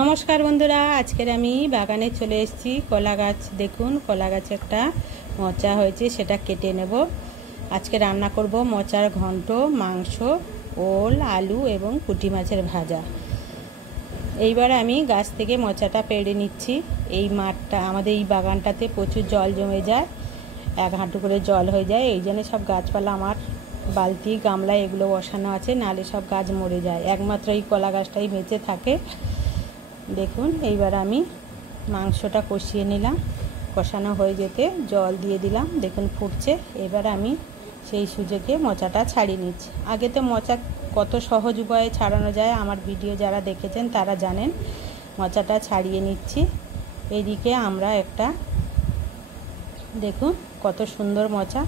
নমস্কার বন্ধুরা, আজকের আমি বাগানে চলে এসেছি। কলা গাছ দেখুন, কলা গাছে একটা মোচা হয়েছে, সেটা কেটে নেব। আজকে রান্না করব মোচার ঘন্ট, মাংস, ওল, আলু এবং পুঁটি মাছের ভাজা। এইবার আমি গাছ থেকে মোচাটা পেড়ে নিচ্ছি। এই মাঠটা আমাদের এই বাগানটাতে প্রচুর জল জমে যায়, 1 হাঁটু করে জল হয়ে যায়। এই জন্য সব গাছপালা আমার বালতি গামলা এগুলো বসানো আছে, নাহলে সব গাছ মরে যায়। একমাত্র এই কলা গাছটাই বেঁচে থাকে। দেখুন, এইবার আমি মাংসটা কষিয়ে নিলাম। কষানো হয়ে যেতে জল দিয়ে দিলাম, দেখুন ফুটছে। এবার আমি সেই সুযোগে মোচাটা ছাড়িয়ে নিচ্ছি। আগে তো মোচা কত সহজ উপায়ে ছাড়ানো যায়, আমার ভিডিও যারা দেখেছেন তারা জানেন। মোচাটা ছাড়িয়ে নিচ্ছি। এইদিকে আমরা একটা দেখুন কত সুন্দর মোচা,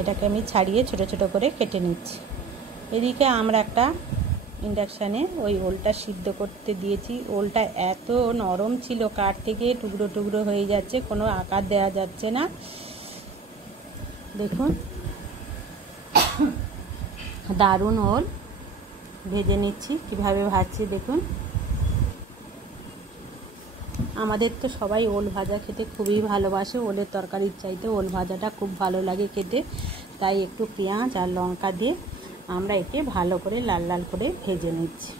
এটাকে আমি ছাড়িয়ে ছোট ছোট করে কেটে নিচ্ছি। এদিকে আমরা একটা ইন্ডাকশানে ওই ওলটা সিদ্ধ করতে দিয়েছি। ওলটা এত নরম ছিল, কাঠ থেকে টুকরো টুকরো হয়ে যাচ্ছে, কোনো আকার দেওয়া যাচ্ছে না। দেখুন দারুণ ওল ভেজে নিচ্ছি। কিভাবে ভাজছি দেখুন। আমাদের তো সবাই ওল ভাজা খেতে খুবই ভালোবাসে। ওলের তরকারির চাইতে ওল ভাজাটা খুব ভালো লাগে খেতে। তাই একটু পেঁয়াজ আর লঙ্কা দিয়ে আমরা একে ভালো করে লাল লাল করে ভেজে নিচ্ছি।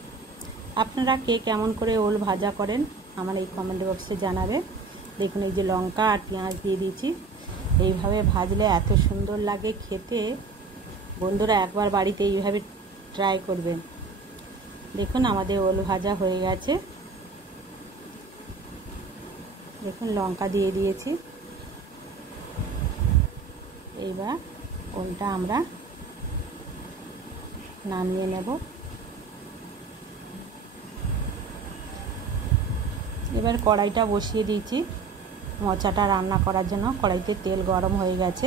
আপনারা কে কেমন করে ওল ভাজা করেন আমার এই কমেন্ট বক্সে জানাবে। দেখুন এই যে লঙ্কা আর পেঁয়াজ দিয়ে দিয়েছি। এইভাবে ভাজলে এত সুন্দর লাগে খেতে। বন্ধুরা একবার বাড়িতে এইভাবে ট্রাই করবেন। দেখুন আমাদের ওল ভাজা হয়ে গেছে। দেখুন লঙ্কা দিয়ে দিয়েছি। এইবার ওলটা আমরা নামিয়ে নেব। এবার কড়াইটা বসিয়ে দিয়েছি মোচাটা রান্না করার জন্য। কড়াইতে তেল গরম হয়ে গেছে।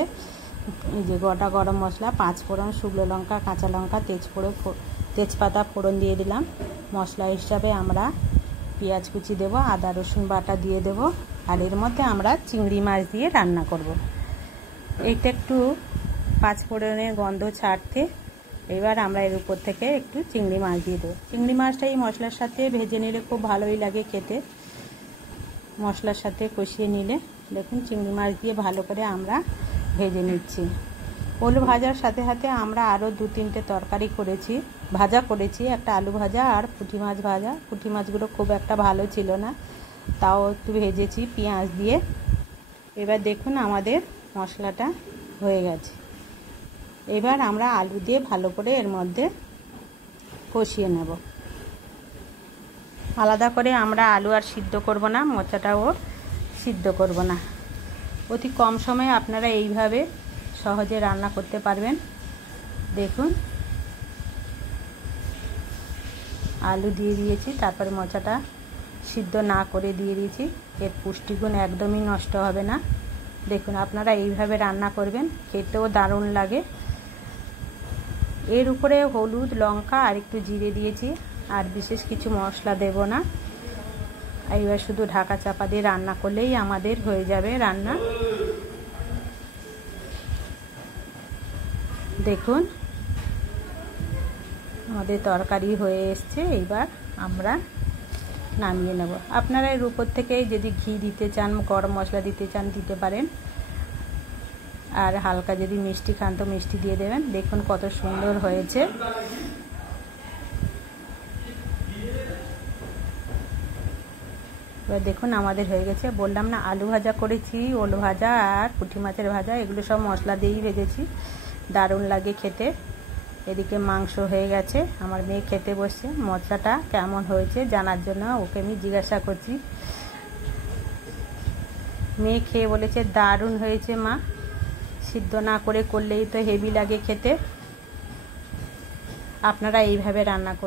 এই যে গোটা গরম মশলা, 5 ফোড়ন, শুকনো লঙ্কা, কাঁচা লঙ্কা, তেজপাতা ফোড়ন দিয়ে দিলাম। মশলা হিসাবে আমরা পেঁয়াজ কুচি দেব, আদা রসুন বাটা দিয়ে দেব। আর এর মধ্যে আমরা চিংড়ি মাছ দিয়ে রান্না করব। এইটা একটু 5 ফোড়নের গন্ধ ছাড়তে এবার আমরা এর উপর থেকে একটু চিংড়ি মাছ দিয়ে দেবো। চিংড়ি মাছটা এই মশলার সাথে ভেজে নিলে খুব ভালোই লাগে খেতে। মশলার সাথে কষিয়ে নিলে দেখুন চিংড়ি মাছ দিয়ে ভালো করে আমরা ভেজে নিচ্ছি। ওল ভাজার সাথে সাথে আমরা আরও 2-3টে তরকারি করেছি, ভাজা করেছি। একটা আলু ভাজা আর পুঁটি মাছ ভাজা। পুঁটি মাছগুলো খুব একটা ভালো ছিল না, তাও একটু ভেজেছি পেঁয়াজ দিয়ে। এবার দেখুন আমাদের মশলাটা হয়ে গেছে। এবার আমরা আলু দিয়ে ভালো করে এর মধ্যে কষিয়ে নেব। আলাদা করে আমরা আলু আর সিদ্ধ করব না, মোচাটাও সিদ্ধ করব না। অতি কম সময়ে আপনারা এইভাবে সহজে রান্না করতে পারবেন। দেখুন আলু দিয়ে দিয়েছি, তারপরে মোচাটা সিদ্ধ না করে দিয়ে দিয়েছি। এর পুষ্টিগুণ একদমই নষ্ট হবে না। দেখুন আপনারা এইভাবে রান্না করবেন, খেতেও দারুণ লাগে। এর উপরে হলুদ, লঙ্কা আর একটু জিরে দিয়েছি, আর বিশেষ কিছু মশলা দেব না। এইবার শুধু ঢাকা চাপা দিয়ে রান্না করলেই আমাদের হয়ে যাবে রান্না। দেখুন আমাদের তরকারি হয়ে এসছে। এইবার আমরা নামিয়ে নেব। আপনারা এর উপর থেকে যদি ঘি দিতে চান, গরম মশলা দিতে চান দিতে পারেন। আর হালকা যদি মিষ্টি খান তো মিষ্টি দিয়ে দেবেন। দেখুন কত সুন্দর হয়েছে। এবার দেখুন আমাদের হয়ে গেছে। বললাম না আলু ভাজা করেছি, ওল ভাজা আর পুঁটি মাছের ভাজা, এগুলো সব মশলা দিয়েই ভেজেছি, দারুণ লাগে খেতে। এদিকে মাংস হয়ে গেছে, আমার মেয়ে খেতে বসছে। মশলাটা কেমন হয়েছে জানার জন্য ওকে আমি জিজ্ঞাসা করছি। মেয়ে খেয়ে বলেছে দারুণ হয়েছে মা, সিদ্ধ না করে করলেই তো হেভি লাগে খেতে। আপনারা এইভাবে রান্না করুন।